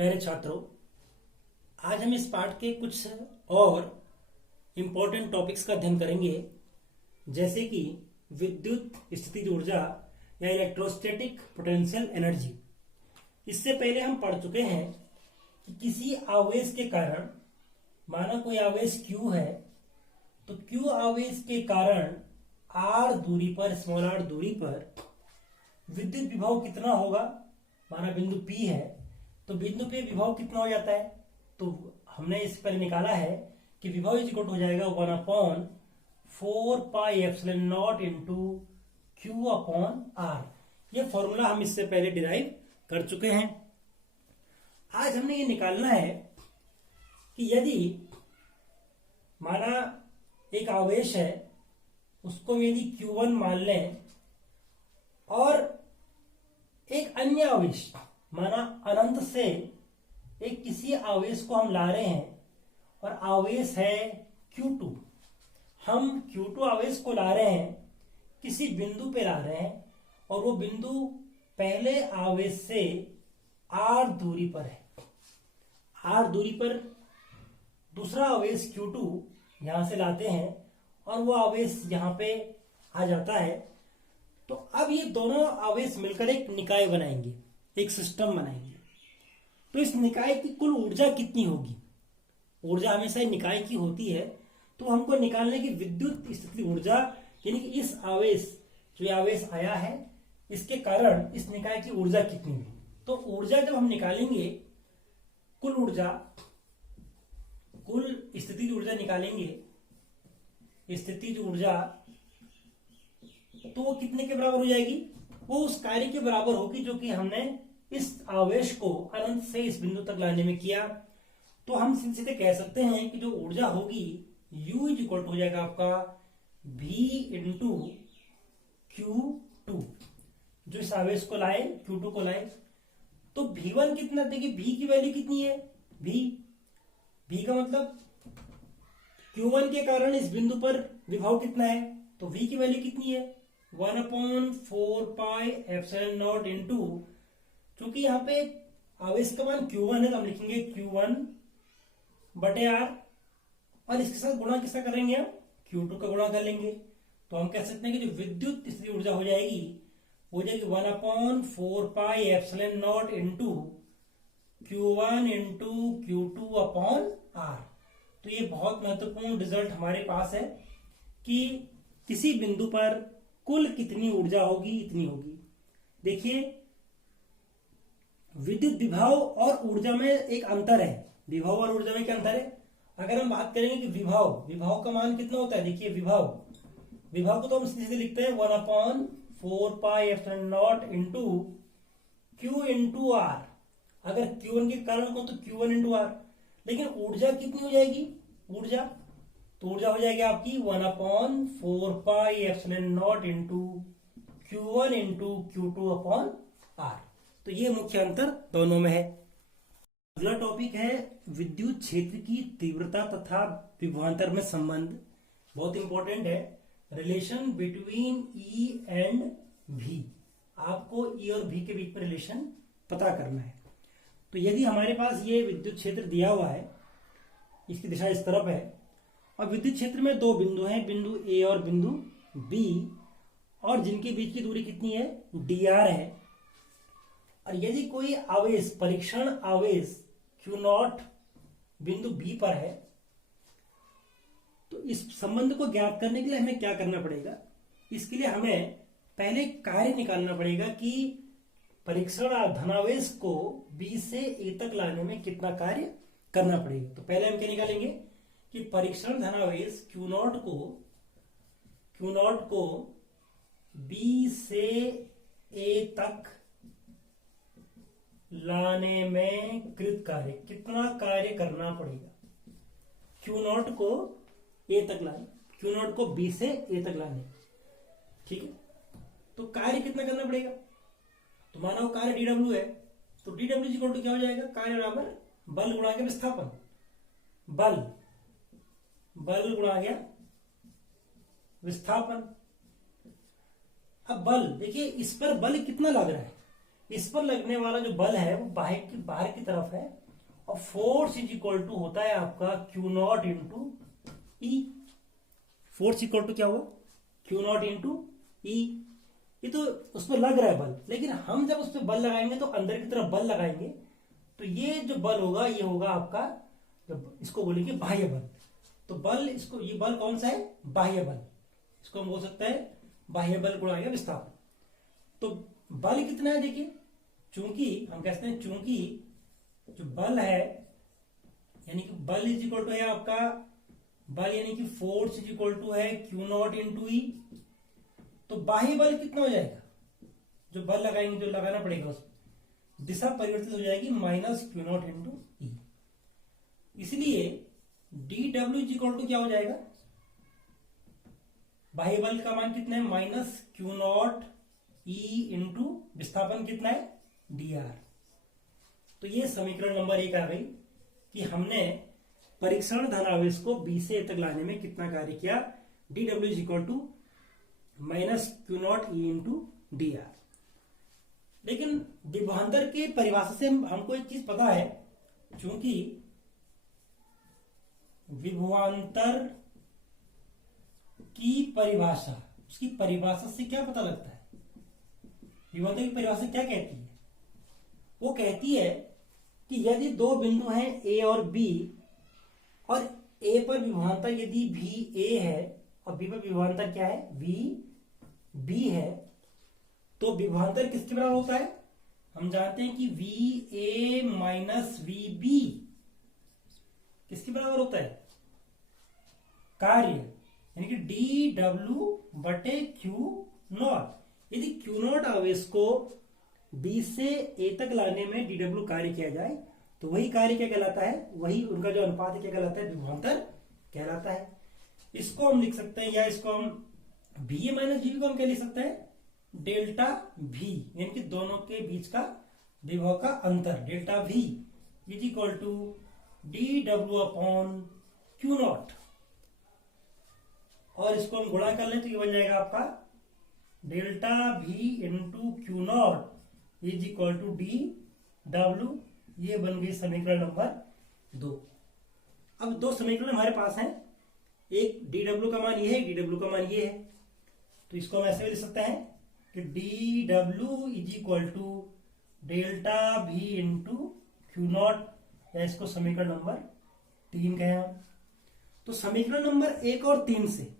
प्यारे छात्रों, आज हम इस पाठ के कुछ और इम्पोर्टेंट टॉपिक्स का अध्ययन करेंगे, जैसे कि विद्युत स्थितिज ऊर्जा या इलेक्ट्रोस्टैटिक पोटेंशियल एनर्जी। इससे पहले हम पढ़ चुके हैं कि किसी आवेश के कारण, माना कोई आवेश Q है, तो Q आवेश के कारण r दूरी पर, स्मॉल r दूरी पर विद्युत विभव कितना होगा। माना बिंदु P है, तो बिंदु पे विभव कितना हो जाता है, तो हमने इस पर निकाला है कि विभव इज इक्वल हो जाएगा 1/4πε0 इंटू Q/r। ये फॉर्मूला हम इससे पहले डिराइव कर चुके हैं। आज हमने ये निकालना है कि यदि माना एक आवेश है, उसको यदि Q1 मान लें और एक अन्य आवेश, माना अनंत से एक किसी आवेश को हम ला रहे हैं और आवेश है Q2। हम Q2 आवेश को ला रहे हैं, किसी बिंदु पे ला रहे हैं और वो बिंदु पहले आवेश से r दूरी पर है। r दूरी पर दूसरा आवेश Q2 यहां से लाते हैं और वो आवेश यहां पे आ जाता है। तो अब ये दोनों आवेश मिलकर एक निकाय बनाएंगे, एक सिस्टम बनाएंगे। तो इस निकाय की कुल ऊर्जा कितनी होगी? ऊर्जा हमेशा निकाय की होती है, तो हमको निकालने की विद्युत स्थिति ऊर्जा, यानी कि इस आवेश, जो आवेश आया है, इसके कारण इस निकाय की ऊर्जा कितनी हुई। तो ऊर्जा जब हम निकालेंगे, कुल ऊर्जा, कुल स्थितिज ऊर्जा निकालेंगे, स्थितिज ऊर्जा, तो वो कितने के बराबर हो जाएगी? वो उस कार्य के बराबर होगी जो कि हमने इस आवेश को अनंत से इस बिंदु तक लाने में किया। तो हम सीधे कह सकते हैं कि जो ऊर्जा होगी U इज इक्वल हो जाएगा आपका V इंटू Q2। जो इस आवेश को लाए, Q2 को लाए, तो V1 कितना, देखिए V की वैल्यू कितनी है, V का मतलब Q1 के कारण इस बिंदु पर विभव कितना है, तो V की वैल्यू कितनी है 1/4πε0 इंटू, क्योंकि यहाँ पे आवेश का मान Q1 है तो हम लिखेंगे Q1/r और इसके साथ गुणा किसका करेंगे, हम Q2 का गुणा कर लेंगे। तो हम कह सकते हैं कि जो विद्युत स्थितिज ऊर्जा हो जाएगी, वो जाएगी 1/4πε0 इंटू Q1 इंटू Q2/r। तो ये बहुत महत्वपूर्ण रिजल्ट हमारे पास है कि किसी बिंदु पर कुल कितनी ऊर्जा होगी, इतनी होगी। देखिए, विद्युत विभव और ऊर्जा में एक अंतर है। विभव और ऊर्जा में क्या अंतर है? अगर हम बात करेंगे कि विभव का मान कितना होता है, देखिए विभव को तो हम सीधे लिखते हैं 1/4πε0 इंटू Q इंटू आर। अगर Q1 के कारण को तो Q1 इंटू आर। लेकिन ऊर्जा कितनी हो जाएगी? ऊर्जा हो जाएगी आपकी 1/4πε0 इंटू Q1 इंटू Q2/r। तो ये मुख्य अंतर दोनों में है। अगला टॉपिक है विद्युत क्षेत्र की तीव्रता तथा विभवांतर में संबंध। बहुत इंपॉर्टेंट है, relation between E and V। आपको E और V के बीच में रिलेशन पता करना है। तो यदि हमारे पास ये विद्युत क्षेत्र दिया हुआ है, इसकी दिशा इस तरफ है, और विद्युत क्षेत्र में दो बिंदु हैं, बिंदु A और बिंदु B, और जिनके बीच की दूरी कितनी है, dr है। और यदि कोई आवेश, परीक्षण आवेश Q0 बिंदु B पर है, तो इस संबंध को ज्ञात करने के लिए हमें क्या करना पड़ेगा? इसके लिए हमें पहले कार्य निकालना पड़ेगा कि परीक्षण धनावेश को B से A तक लाने में कितना कार्य करना पड़ेगा। तो पहले हम क्या निकालेंगे कि परीक्षण धनावेश Q0 को B से A तक लाने में कृत कार्य, कितना कार्य करना पड़ेगा? Q0 को A तक लाने, Q0 को B से A तक लाने, ठीक है। तो कार्य कितना करना पड़ेगा? तो माना वो कार्य dw है, तो dw इक्वल टू क्या हो जाएगा, कार्य बराबर बल गुणा के विस्थापन। बल गुणा गया विस्थापन। अब बल, देखिए इस पर बल कितना लग रहा है, इस पर लगने वाला जो बल है वो बाहर की तरफ है, और फोर्स इज इक्वल टू होता है आपका q naught into E. Force equal to क्या हुआ, क्यू नॉट इंटू ई। ये तो उस पर लग रहा है बल, लेकिन हम जब उस पर बल लगाएंगे तो अंदर की तरफ बल लगाएंगे, तो ये जो बल होगा ये होगा आपका, जब इसको बोलेंगे बाह्य बल। तो बल, इसको, ये बल कौन सा है, बाह्य बल, इसको हम बोल सकते हैं बाह्य बल गुणा विस्थापन। तो बल कितना है देखिए, चूंकि हम कहते हैं चूंकि जो बल है, यानी कि बल इज इक्वल टू है आपका, बल यानी कि फोर्स इज इक्वल टू है क्यू नॉट इंटू ई। तो बाह्य बल कितना हो जाएगा, जो बल लगाएंगे, जो लगाना पड़ेगा, उस दिशा परिवर्तित हो जाएगी minus Q naught into E. इसलिए d W is equal to क्या हो जाएगा, बाह्य बल का मान कितना है, minus Q not E into विस्थापन कितना है, डी आर। तो ये समीकरण नंबर 1 आ गई कि हमने परीक्षण धनावेश को बी से ए तक लाने में कितना कार्य किया। D W is equal to minus Q not E into D r. लेकिन विभवांतर के परिभाषा से हमको एक चीज पता है, चूंकि विभवांतर की परिभाषा, उसकी परिभाषा से क्या पता लगता है, विभवांतर की परिभाषा क्या कहती है, वो कहती है कि यदि दो बिंदु हैं ए और बी, और ए पर विभवांतर यदि भी ए है और बी पर विभवांतर क्या है, वी बी है, तो विभवांतर किसके बराबर होता है, हम जानते हैं कि V A minus V B किसके बराबर होता है, कार्य, यानी कि डी डब्ल्यू बटे क्यू नॉट। यदि क्यू नॉट आवेश को बी से ए तक लाने में डी डब्ल्यू कार्य किया जाए तो वही कार्य क्या कहलाता है, वही उनका जो अनुपात है क्या कहलाता है, विभवांतर कहलाता है। इसको हम लिख सकते हैं, या इसको हम बी ए माइनस बी को हम क्या लिख सकते हैं, डेल्टा भी, यानी कि दोनों के बीच का विभव का अंतर, delta V is equal to d W upon q naught. और इसको हम गुणा कर लें तो ये बन जाएगा आपका delta V into Q naught is equal to d W. ये बन गई समीकरण नंबर 2। अब दो समीकरण हमारे पास हैं, एक डी डब्ल्यू का मान ये है, डी डब्ल्यू का मान ये है, तो इसको हम ऐसे भी लिख सकते हैं कि d W is equal to delta V into Q naught, या इसको समीकरण नंबर 3 कहें हम। तो समीकरण नंबर 1 और 3 से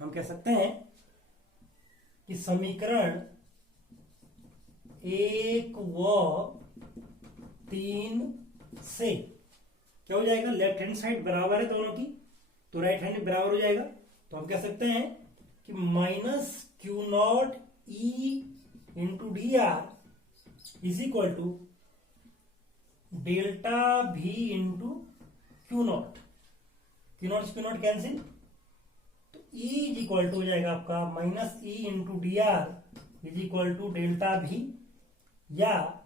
हम कह सकते हैं कि समीकरण 1 व 3 से क्या हो जाएगा, लेफ्ट हैंड साइड बराबर है दोनों की, तो राइट हैंड बराबर हो जाएगा। तो हम कह सकते हैं कि minus Q not E into D R is equal to delta V into Q not, Q not cancel, तो ई इज इक्वल टू हो जाएगा आपका minus E into D R is equal to delta V, या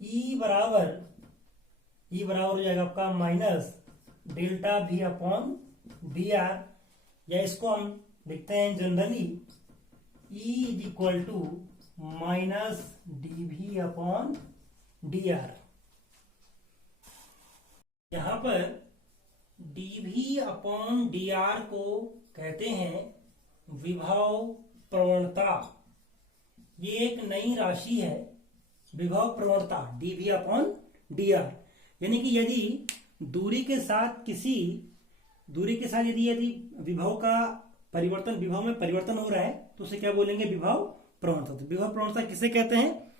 E बराबर हो जाएगा आपका minus delta V upon D R, या इसको हम लिखते हैं generally E is equal to minus D V upon D R. यहां पर D V upon D are को कहते हैं विभव प्रवणता। ये एक नई राशि है, विभव प्रवणता, D V upon D are, यानी कि यदि दूरी के साथ यदि विभव का परिवर्तन, विभव में परिवर्तन हो रहा है तो उसे क्या बोलेंगे, विभव प्रवणता। तो विभव प्रवणता किसे कहते हैं,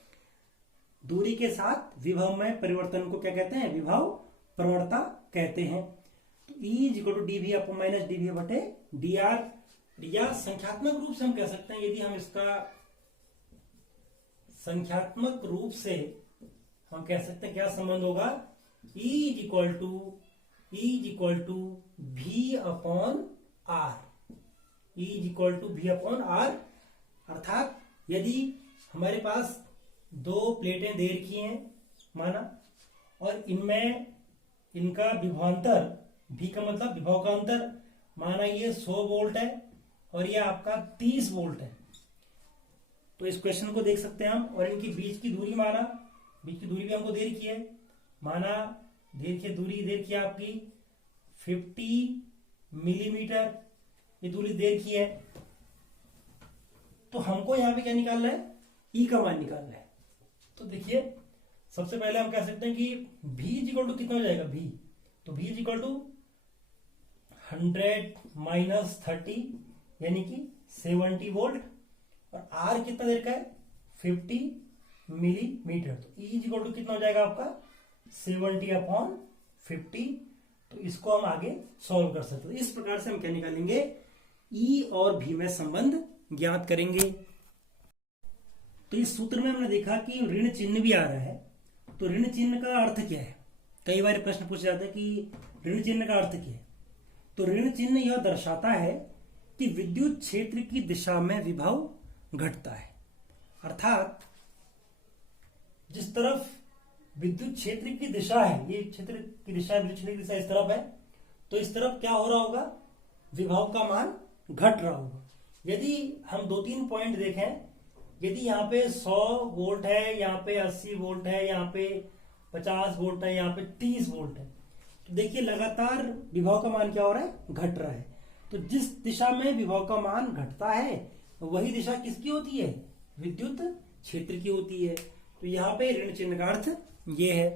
दूरी के साथ विभव में परिवर्तन को क्या कहते हैं, विभव प्रवणता कहते हैं। तो E is equal to d V upon minus D V बटे डी आर, या संख्यात्मक रूप से हम कह सकते हैं, यदि हम इसका संख्यात्मक रूप से हम कह सकते हैं क्या संबंध होगा, E is equal to V upon r, E is equal to V upon r. अर्थात यदि हमारे पास दो प्लेटें दे रखी हैं माना, और इनमें इनका विभवांतर, भी का मतलब विभव का अंतर, माना ये 100 वोल्ट है और ये आपका 30 वोल्ट है, तो तो इस क्वेश्चन को देख सकते हैं हम, और इनकी बीच की दूरी माना, बीच की दूरी भी हमको दे रखी है, माना देखिए दूरी दे रखी है आपकी 50 मिलीमीटर, ये दूरी दे रखी है। तो हमको यहां पे क्या निकालना है, ई का मान निकालना है। तो देखिए सबसे पहले हम कह सकते हैं कि V इज इक्वल टू कितना हो जाएगा, V, तो V is equal to 100 minus 30 यानी कि 70 वोल्ट, और R कितना देर का है 50 मिलीमीटर, तो E इज इक्वल टू कितना हो जाएगा आपका 70/50। तो इसको हम आगे सॉल्व कर सकते हैं। इस प्रकार से हम क्या निकालेंगे, E और V में संबंध ज्ञात करेंगे। तो इस सूत्र में हमने देखा कि ऋण चिन्ह भी आ रहा है, तो ऋण चिन्ह का अर्थ क्या है, कई बार प्रश्न पूछा जाता है कि ऋण चिन्ह का अर्थ क्या है। तो ऋण चिन्ह यह दर्शाता है कि विद्युत क्षेत्र की दिशा में विभव घटता है, अर्थात जिस तरफ विद्युत क्षेत्र की दिशा है, ये क्षेत्र की दिशा, विद्युत क्षेत्र की दिशा इस तरफ है, तो इस तरफ क्या हो रहा होगा, विभव का मान घट रहा होगा। यदि हम 2-3 पॉइंट देखें, यदि यहाँ पे 100 वोल्ट है, यहाँ पे 80 वोल्ट है, यहाँ पे 50 वोल्ट है, यहाँ पे 30 वोल्ट है, तो देखिए लगातार विभव का मान क्या हो रहा है, घट रहा है। तो जिस दिशा में विभव का मान घटता है वही दिशा किसकी होती है, विद्युत क्षेत्र की होती है। तो यहाँ पे ऋण चिन्ह का अर्थ ये है।